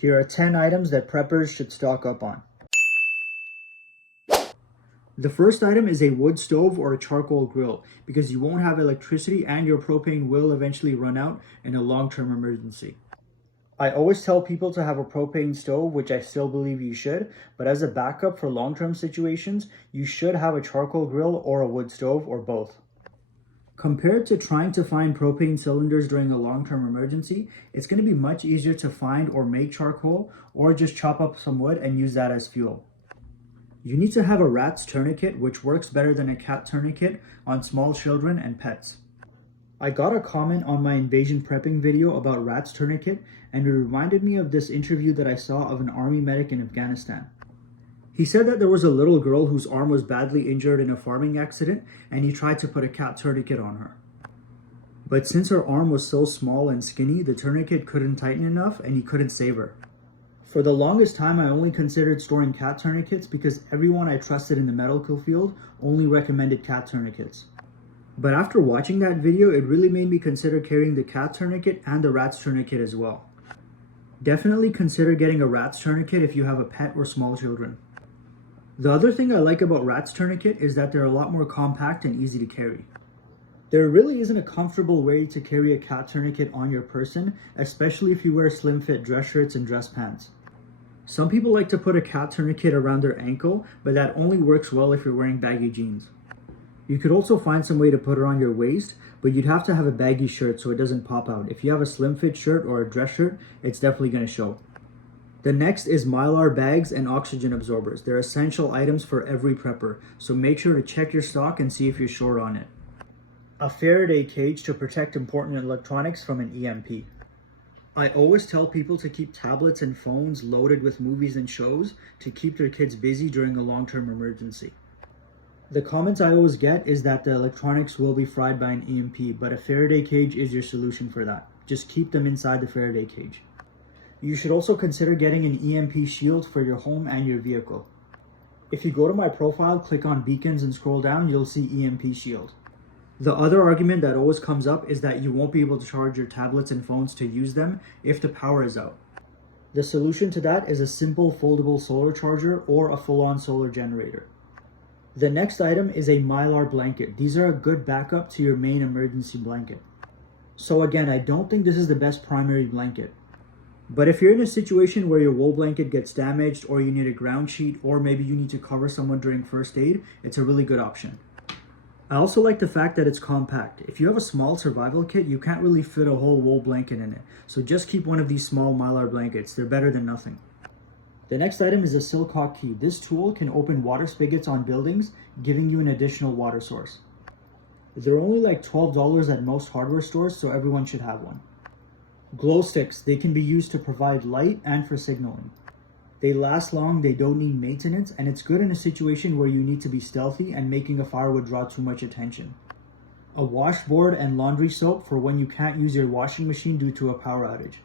Here are 10 items that preppers should stock up on. The first item is a wood stove or a charcoal grill because you won't have electricity and your propane will eventually run out in a long-term emergency. I always tell people to have a propane stove, which I still believe you should, but as a backup for long-term situations, you should have a charcoal grill or a wood stove or both. Compared to trying to find propane cylinders during a long-term emergency, it's going to be much easier to find or make charcoal or just chop up some wood and use that as fuel. You need to have a rat's tourniquet, which works better than a cat tourniquet on small children and pets. I got a comment on my invasion prepping video about rat's tourniquet, and it reminded me of this interview that I saw of an army medic in Afghanistan. He said that there was a little girl whose arm was badly injured in a farming accident, and he tried to put a cat tourniquet on her. But since her arm was so small and skinny, the tourniquet couldn't tighten enough and he couldn't save her. For the longest time, I only considered storing cat tourniquets because everyone I trusted in the medical field only recommended cat tourniquets. But after watching that video, it really made me consider carrying the cat tourniquet and the rat's tourniquet as well. Definitely consider getting a rat's tourniquet if you have a pet or small children. The other thing I like about rat's tourniquet is that they're a lot more compact and easy to carry. There really isn't a comfortable way to carry a cat tourniquet on your person, especially if you wear slim fit dress shirts and dress pants. Some people like to put a cat tourniquet around their ankle, but that only works well if you're wearing baggy jeans. You could also find some way to put it on your waist, but you'd have to have a baggy shirt so it doesn't pop out. If you have a slim fit shirt or a dress shirt, it's definitely going to show. The next is Mylar bags and oxygen absorbers. They're essential items for every prepper, so make sure to check your stock and see if you're short on it. A Faraday cage to protect important electronics from an EMP. I always tell people to keep tablets and phones loaded with movies and shows to keep their kids busy during a long-term emergency. The comments I always get is that the electronics will be fried by an EMP, but a Faraday cage is your solution for that. Just keep them inside the Faraday cage. You should also consider getting an EMP shield for your home and your vehicle. If you go to my profile, click on beacons and scroll down, you'll see EMP shield. The other argument that always comes up is that you won't be able to charge your tablets and phones to use them if the power is out. The solution to that is a simple foldable solar charger or a full-on solar generator. The next item is a Mylar blanket. These are a good backup to your main emergency blanket. So again, I don't think this is the best primary blanket. But if you're in a situation where your wool blanket gets damaged or you need a ground sheet or maybe you need to cover someone during first aid, it's a really good option. I also like the fact that it's compact. If you have a small survival kit, you can't really fit a whole wool blanket in it. So just keep one of these small Mylar blankets. They're better than nothing. The next item is a Silcock key. This tool can open water spigots on buildings, giving you an additional water source. They're only like $12 at most hardware stores, so everyone should have one. Glow sticks. They can be used to provide light and for signaling. They last long, they don't need maintenance, and it's good in a situation where you need to be stealthy and making a fire would draw too much attention. A washboard and laundry soap for when you can't use your washing machine due to a power outage.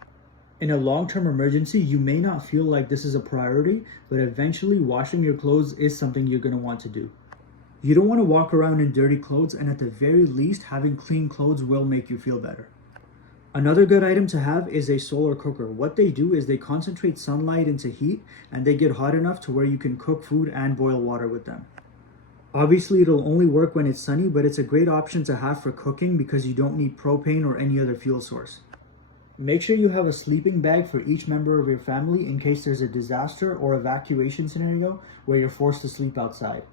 In a long-term emergency, you may not feel like this is a priority, but eventually washing your clothes is something you're going to want to do. You don't want to walk around in dirty clothes, and at the very least, having clean clothes will make you feel better. Another good item to have is a solar cooker. What they do is they concentrate sunlight into heat and they get hot enough to where you can cook food and boil water with them. Obviously, it'll only work when it's sunny, but it's a great option to have for cooking because you don't need propane or any other fuel source. Make sure you have a sleeping bag for each member of your family in case there's a disaster or evacuation scenario where you're forced to sleep outside.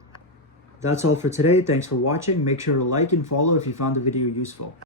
That's all for today. Thanks for watching. Make sure to like and follow if you found the video useful.